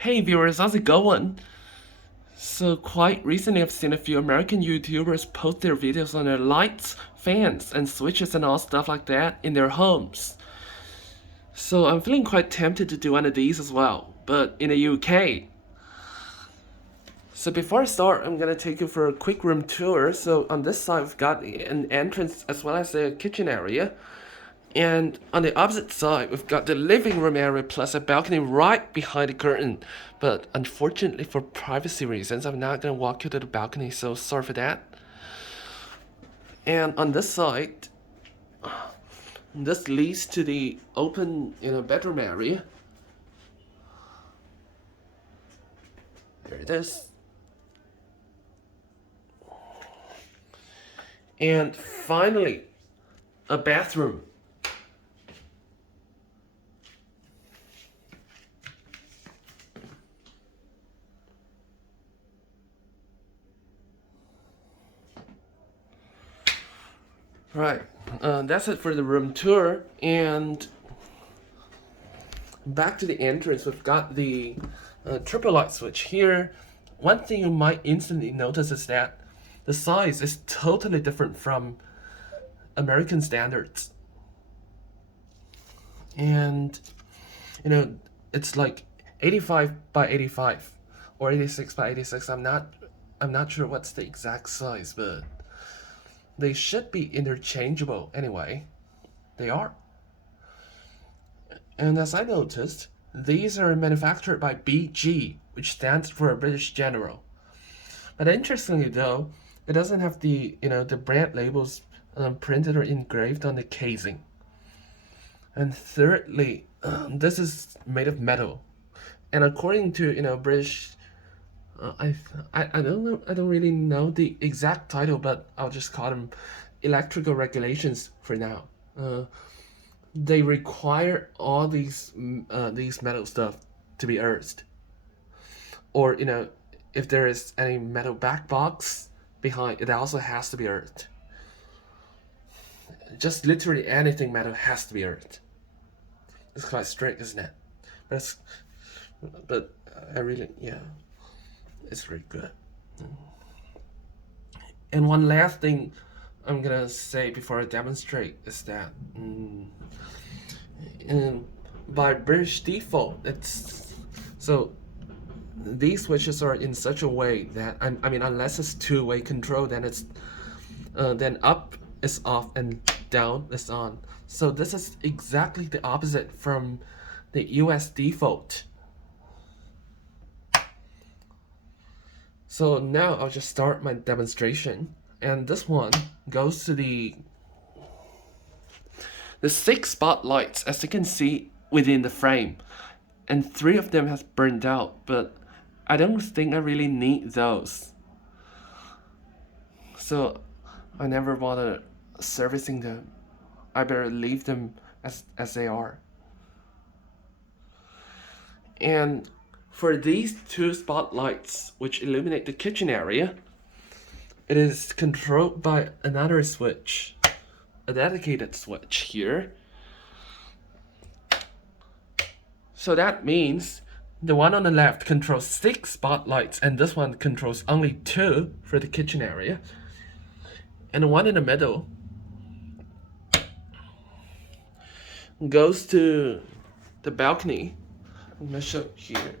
Hey viewers, how's it going? So quite recently I've seen a few American YouTubers post their videos on their lights, fans, and switches and all stuff like that in their homes. So I'm feeling quite tempted to do one of these as well, but in the UK. So before I start, I'm gonna take you for a quick room tour. So on this side we've got an entrance as well as a kitchen area. And on the opposite side, we've got the living room area plus a balcony right behind the curtain. But unfortunately, for privacy reasons, I'm not gonna walk you to the balcony, so sorry for that. And on this side, this leads to the open, bedroom area. There it is. And finally, a bathroom. Right, that's it for the room tour. And back to the entrance, we've got the triple light switch here. One thing you might instantly notice is that the size is totally different from American standards. And it's like 85 by 85 or 86 by 86. I'm not sure what's the exact size, but they should be interchangeable anyway. They are. And as I noticed, these are manufactured by BG, which stands for British General. But interestingly though, it doesn't have the brand labels printed or engraved on the casing. And thirdly, this is made of metal. And according to British, I don't know, I don't really know the exact title, but I'll just call them electrical regulations for now. They require all these metal stuff to be earthed, or if there is any metal back box behind, it also has to be earthed. Just literally anything metal has to be earthed. It's quite strict, isn't it? But but I really, yeah, it's really good. And one last thing I'm gonna say before I demonstrate is that by British default, it's so these switches are in such a way that I mean, unless it's two-way control, then it's then up is off and down is on. So this is exactly the opposite from the US default. So now I'll just start my demonstration, and this one goes to the 6 spotlights, as you can see within the frame, and 3 of them has burned out, but I don't think I really need those. So I never bother servicing them. I better leave them as they are. And for these 2 spotlights, which illuminate the kitchen area, it is controlled by another switch, a dedicated switch here. So that means the one on the left controls 6 spotlights, and this one controls only 2 for the kitchen area. And the one in the middle goes to the balcony. I'm gonna show here.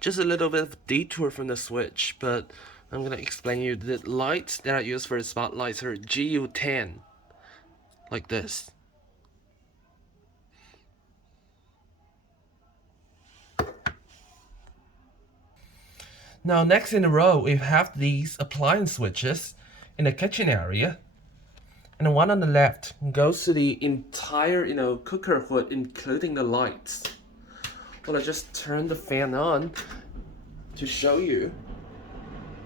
Just a little bit of detour from the switch, but I'm gonna explain you the lights that I use for the spotlights are GU10, like this. Now next in the row, we have these appliance switches in the kitchen area. And the one on the left goes to the entire, cooker hood, including the lights. Well, I just turn the fan on to show you.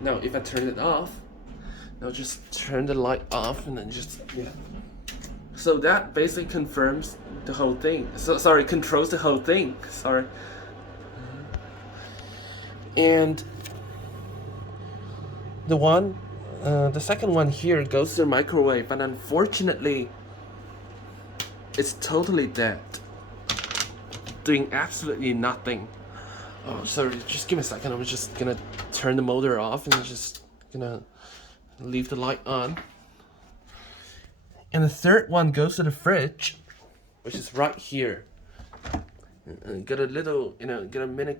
Now, if I turn it off, now just turn the light off and then just, yeah. So that basically confirms the whole thing. So, sorry, controls the whole thing. Sorry. And the second one here goes to the microwave, but unfortunately, it's totally dead, doing absolutely nothing. Oh, sorry, just give me a second. I'm just gonna turn the motor off and just gonna leave the light on. And the third one goes to the fridge, which is right here. Got a little, got a mini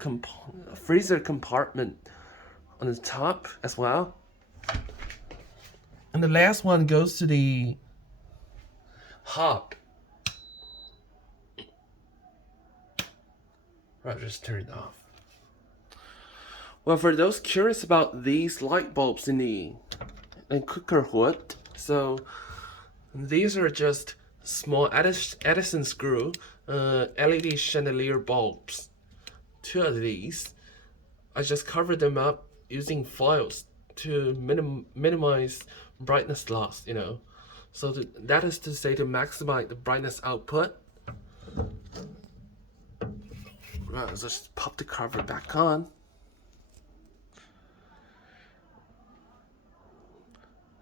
freezer compartment on the top as well. And the last one goes to the hob. Right, just turn it off. Well, for those curious about these light bulbs in cooker hood, so these are just small Edison screw LED chandelier bulbs. 2 of these. I just covered them up using foils to minimize brightness loss, So that is to say, to maximize the brightness output. Right, let's just pop the cover back on.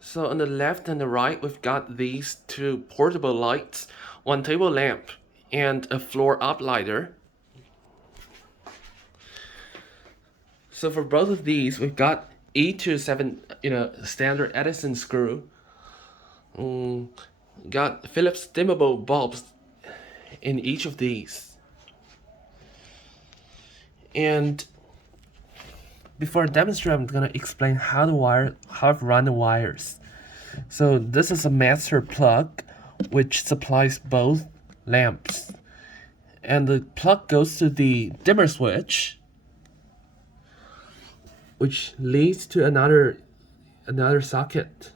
So on the left and the right, we've got these 2 portable lights, 1 table lamp, and a floor uplighter. So for both of these, we've got 8 to 7, standard Edison screw. Got Philips dimmable bulbs in each of these. And before I demonstrate, I'm gonna explain how to run the wires. So this is a master plug, which supplies both lamps, and the plug goes to the dimmer switch, which leads to another socket,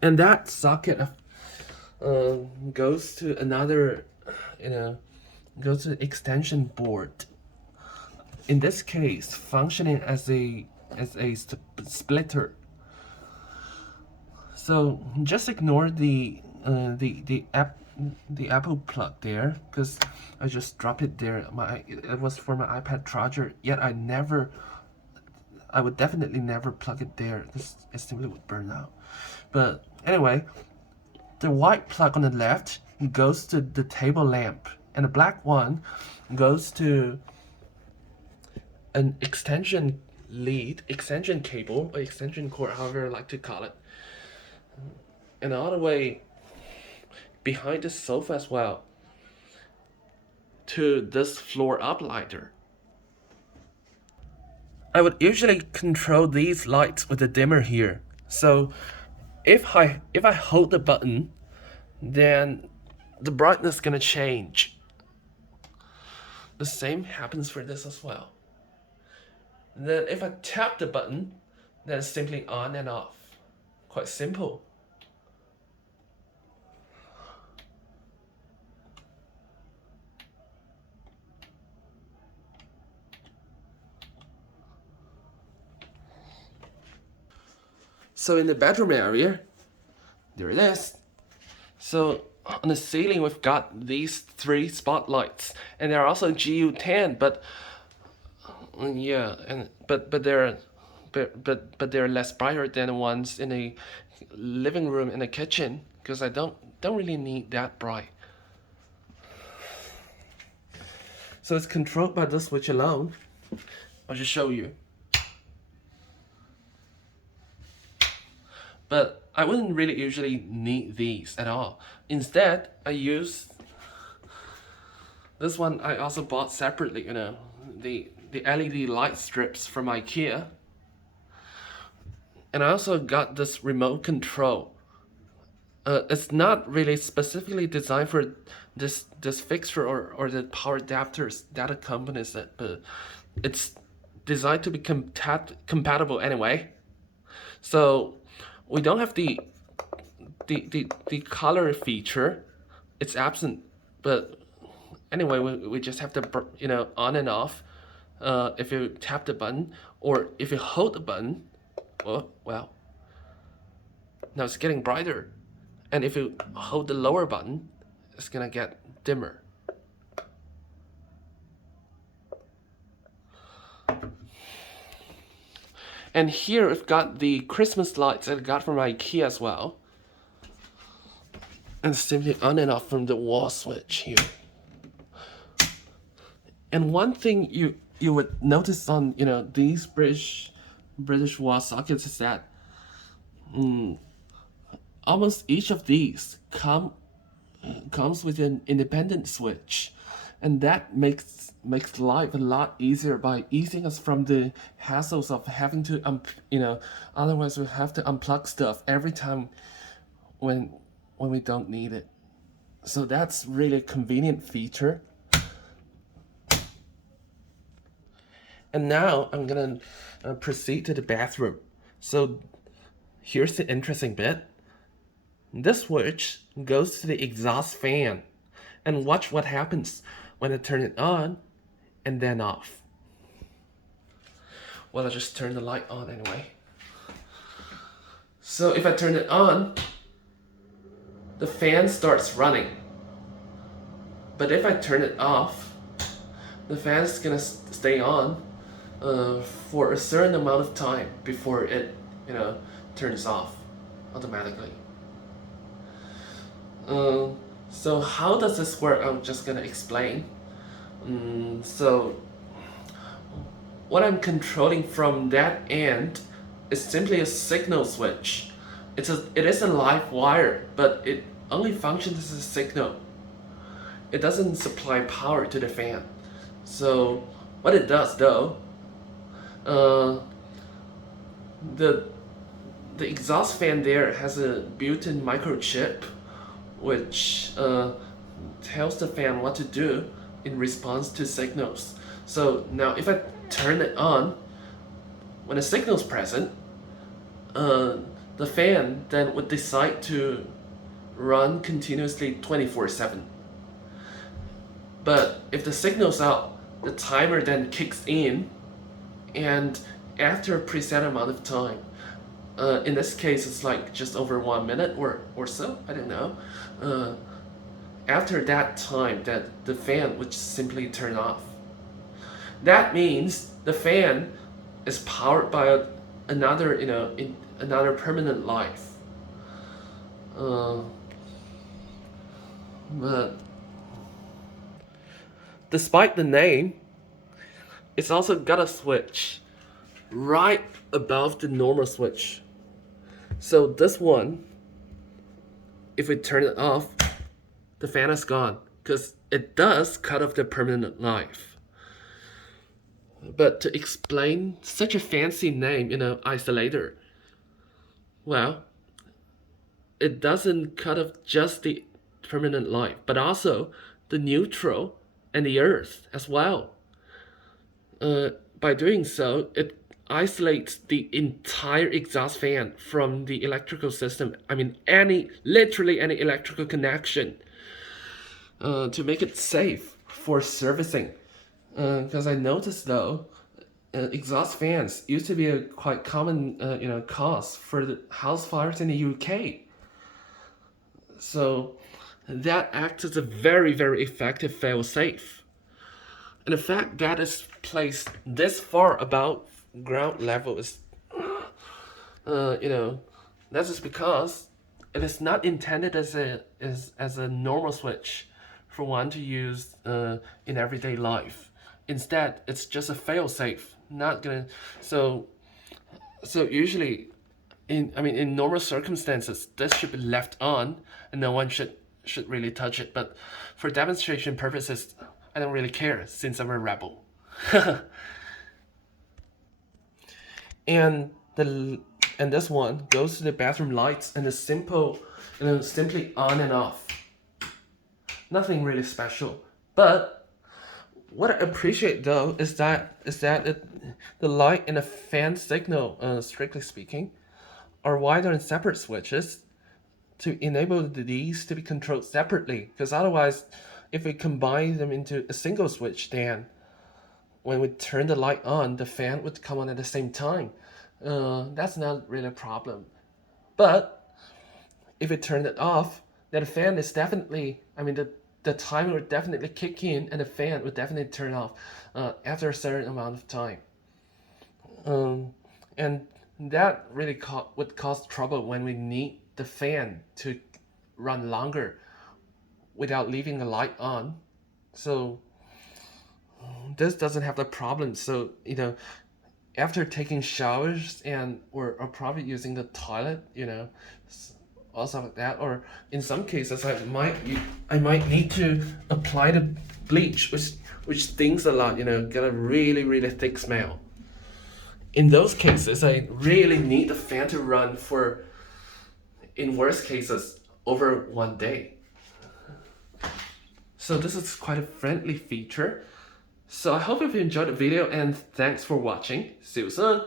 and that socket goes to another, goes to the extension board. In this case, functioning as a splitter. So just ignore the Apple plug there, because I just dropped it there. It was for my iPad charger. Yet I would definitely never plug it there. It simply would burn out. But anyway, the white plug on the left goes to the table lamp, and the black one goes to an extension cable, or extension cord, however you like to call it, and all the way behind the sofa as well to this floor uplighter. I would usually control these lights with the dimmer here. So if I hold the button, then the brightness is gonna change. The same happens for this as well. Then if I tap the button, then it's simply on and off. Quite simple. So in the bedroom area, there it is. So on the ceiling, we've got these 3 spotlights, and they're also GU10, but yeah, but they're less brighter than the ones in the living room and the kitchen, because I don't really need that bright. So it's controlled by this switch alone. I'll just show you. But I wouldn't really usually need these at all. Instead, I use this one. I also bought separately, the LED light strips from IKEA. And I also got this remote control. It's not really specifically designed for this fixture or the power adapters that accompanies it, but it's designed to be compatible anyway. So we don't have the color feature. It's absent, but anyway, we just have to, on and off. If you tap the button, or if you hold the button, well, now it's getting brighter. And if you hold the lower button, it's gonna get dimmer. And here we've got the Christmas lights that I got from IKEA as well. and simply on and off from the wall switch here. And one thing you would notice on these British wall sockets is that almost each of these comes with an independent switch, and that makes life a lot easier by easing us from the hassles of having to otherwise we have to unplug stuff every time when we don't need it. So that's really a convenient feature. And now I'm gonna proceed to the bathroom. So here's the interesting bit. This switch goes to the exhaust fan, and watch what happens when I turn it on and then off. Well, I'll just turn the light on anyway. So if I turn it on, the fan starts running. But if I turn it off, the fan's gonna stay on for a certain amount of time before it, turns off automatically. So how does this work? I'm just gonna explain. So what I'm controlling from that end is simply a signal switch. It is a live wire, but it only functions as a signal. It doesn't supply power to the fan. So what it does though, the exhaust fan there has a built-in microchip which tells the fan what to do in response to signals. So now if I turn it on when a signal is present, the fan then would decide to run continuously 24/7. But if the signal's out, the timer then kicks in, and after a preset amount of time, in this case it's like just over 1 minute or so, I don't know. After that time, that the fan would simply turn off. That means the fan is powered by another, another permanent life. But despite the name, it's also got a switch right above the normal switch. So this one, if we turn it off, the fan is gone because it does cut off the permanent life. But to explain such a fancy name, isolator, well, it doesn't cut off just the permanent life, but also the neutral and the earth as well. By doing so, it isolates the entire exhaust fan from the electrical system. I mean, literally any electrical connection, to make it safe for servicing. Because I noticed though, exhaust fans used to be a quite common, cause for the house fires in the UK. So that acts as a very, very effective fail-safe. And the fact that it's placed this far above ground level is, that's just because it is not intended as a normal switch for one to use in everyday life. Instead, it's just a fail-safe. Not gonna. So usually, in normal circumstances, this should be left on, and no one should really touch it. But for demonstration purposes, I don't really care since I'm a rebel. and this one goes to the bathroom lights and is simple, simply on and off. Nothing really special. But what I appreciate though is that the light and the fan signal, strictly speaking, are wired on separate switches to enable these to be controlled separately. Because otherwise, if we combine them into a single switch, then when we turn the light on, the fan would come on at the same time. That's not really a problem. But if we turn it off, then the fan is definitely, the timer would definitely kick in and the fan would definitely turn off after a certain amount of time. And that really would cause trouble when we need the fan to run longer without leaving the light on. So this doesn't have the problem. So after taking showers or probably using the toilet, also like that, or in some cases I might need to apply the bleach, which stings a lot, get a really really thick smell. In those cases, I really need the fan to run for, in worst cases, over 1 day. So this is quite a friendly feature. So I hope if you enjoyed the video, and thanks for watching. See you soon.